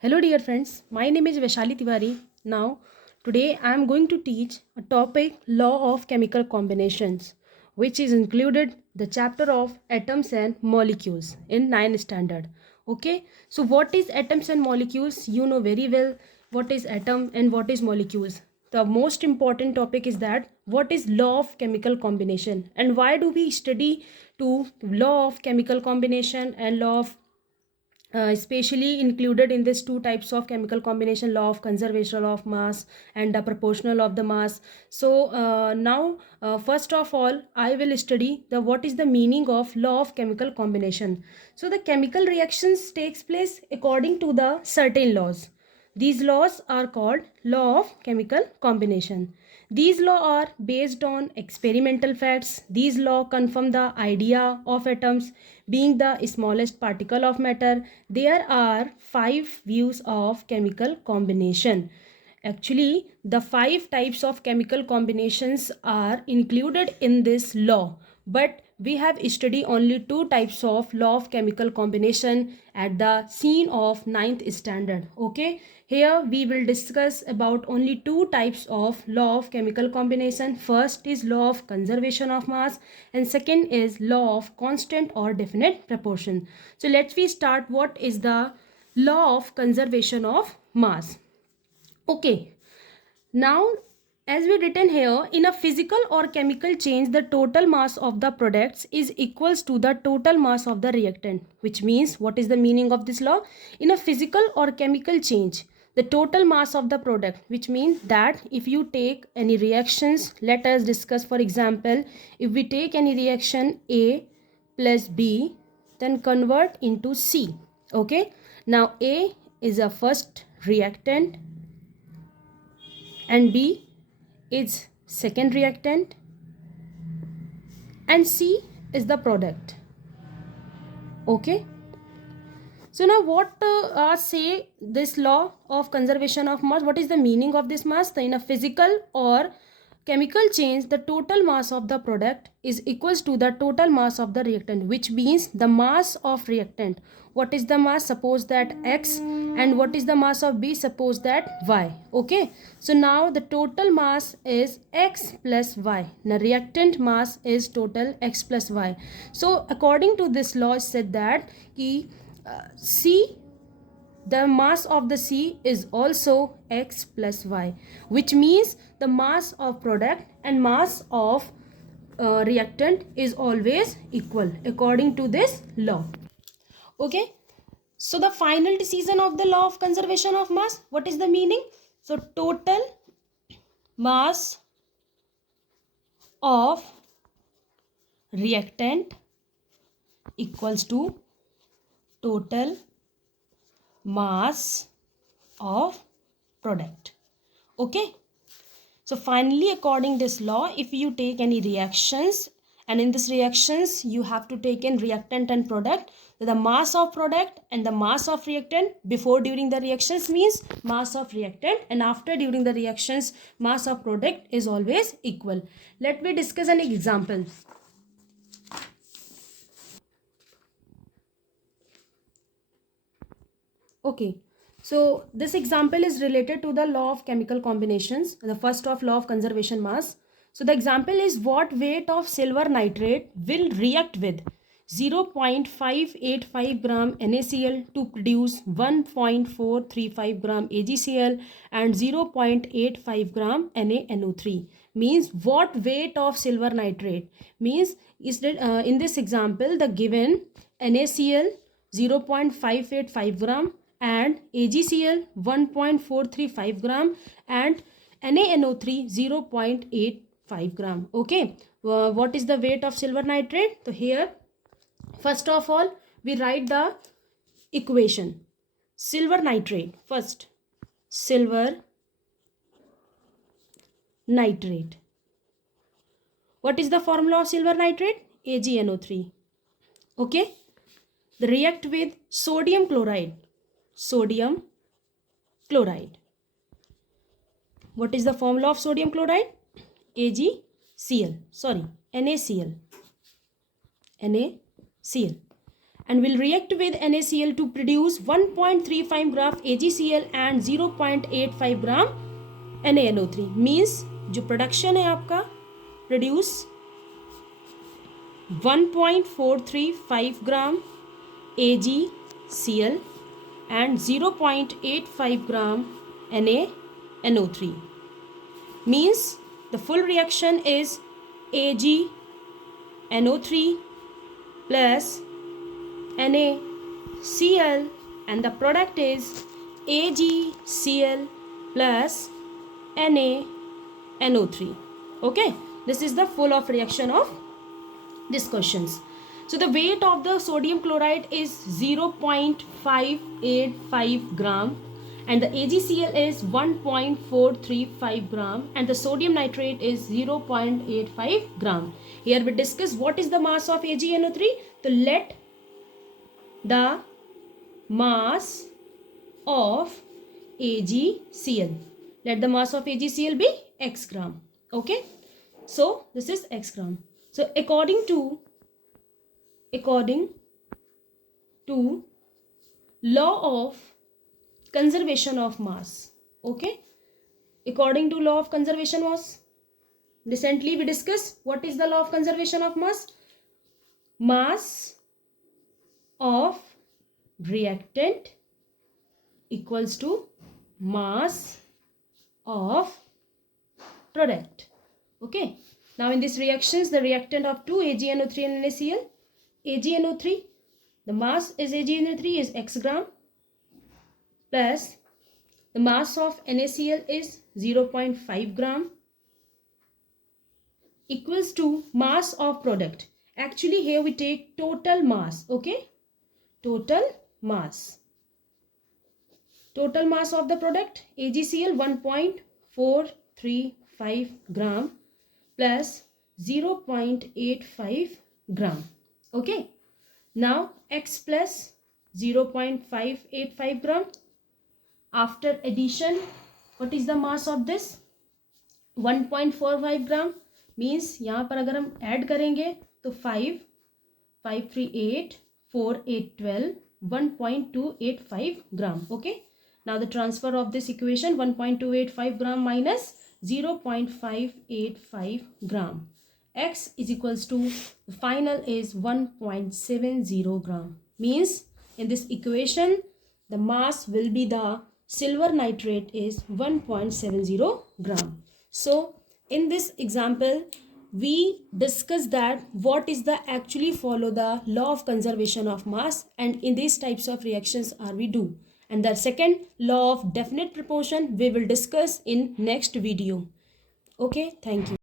Hello dear friends, my name is Vaishali Tiwari. Now, today I am going to teach a topic law of chemical combinations, which is included the chapter of atoms and molecules in 9th standard. Okay, so what is atoms and molecules? You know very well what is atom and what is molecules. The most important topic is that what is law of chemical combination and why do we study to law of chemical combination and law of especially included in this two types of chemical combination, law of conservation of mass and the proportional of the mass. So now first of all I will study the what is the meaning of law of chemical combination. So the chemical reactions takes place according to the certain laws. These laws are called law of chemical combination. These laws are based on experimental facts. These laws confirm the idea of atoms being the smallest particle of matter. There are 5 views of chemical combination. Actually, the 5 types of chemical combinations are included in this law, but we have studied only 2 types of law of chemical combination at the scene of 9th standard. Okay, here we will discuss about only 2 types of law of chemical combination. First is law of conservation of mass and second is law of constant or definite proportion. So let's we start what is the law of conservation of mass. Okay, now as we written here, in a physical or chemical change, the total mass of the products is equals to the total mass of the reactant, which means what is the meaning of this law? In a physical or chemical change, the total mass of the product, which means that if you take any reactions, let us discuss, for example, if we take any reaction A plus B, then convert into C. Okay, now A is a first reactant and B is second reactant and C is the product. Okay, so now what say this law of conservation of mass? What is the meaning of this mass? In a physical or chemical change, the total mass of the product is equals to the total mass of the reactant, which means the mass of reactant. What is the mass? Suppose that X, and what is the mass of B? Suppose that Y. Okay, so now the total mass is X plus Y. The reactant mass is total X plus Y. So according to this law, it said that C, the mass of the C is also X plus Y, which means the mass of product and mass of reactant is always equal according to this law. Okay, so the final decision of the law of conservation of mass, what is the meaning? So total mass of reactant equals to total mass of product. Okay, so finally according this law, if you take any reactions and in this reactions you have to take in reactant and product, the mass of product and the mass of reactant before during the reactions means mass of reactant, and after during the reactions mass of product is always equal. Let me discuss an example. Okay, so this example is related to the law of chemical combinations, the first of law of conservation mass. So the example is what weight of silver nitrate will react with 0.585 gram NaCl to produce 1.435 gram AgCl and 0.85 gram NaNO3. Means what weight of silver nitrate? Means is that in this example the given NaCl 0.585 gram and AgCl 1.435 gram and NaNO3 0.85 gram. Okay, what is the weight of silver nitrate? So here first of all we write the equation. Silver nitrate, first silver nitrate. What is the formula of silver nitrate? AgNO3. Okay, they react with sodium chloride. Sodium chloride. What is the formula of sodium chloride? AgCl. Sorry, NaCl. NaCl. and will react with NaCl to produce 1.35 gram AgCl and 0.85 gram NaNO3. Means जो production है आपका produce 1.435 gram AgCl and 0.85 gram NaNO3. Means the full reaction is AgNO3 plus NaCl and the product is AgCl plus NaNO3. Okay, this is the full of reaction of these questions. So the weight of the sodium chloride is 0.585 gram and the AgCl is 1.435 gram and the sodium nitrate is 0.85 gram. Here we discuss what is the mass of AgNO3. So let the mass of AgCl. Let the mass of AgCl be x gram. Okay. So this is x gram. So according to law of conservation of mass. Okay. According to law of conservation mass. Recently we discussed what is the law of conservation of mass. Mass of reactant equals to mass of product. Okay. Now in these reactions, the reactant of 2 AgNO3 and NaCl, AgNO3, the mass is AgNO3 is x gram plus the mass of NaCl is 0.5 gram equals to mass of product. Actually here we take total mass. Okay. Total mass. Total mass of the product AgCl 1.435 gram plus 0.85 gram. Okay. Now x plus 0.585 gram. After addition, what is the mass of this? 1.45 gram. Means यहाँ पर अगर हम add करेंगे तो 5, 5, 3, 8, 4, 8, 12, 1.285 gram. Okay. Now the transfer of this equation 1.285 gram minus 0.585 gram. X is equals to the final is 1.70 gram. Means in this equation the mass will be the silver nitrate is 1.70 gram. So in this example we discussed that what is the actually follow the law of conservation of mass and in these types of reactions are we do. And the second law of definite proportion we will discuss in next video. Okay, thank you.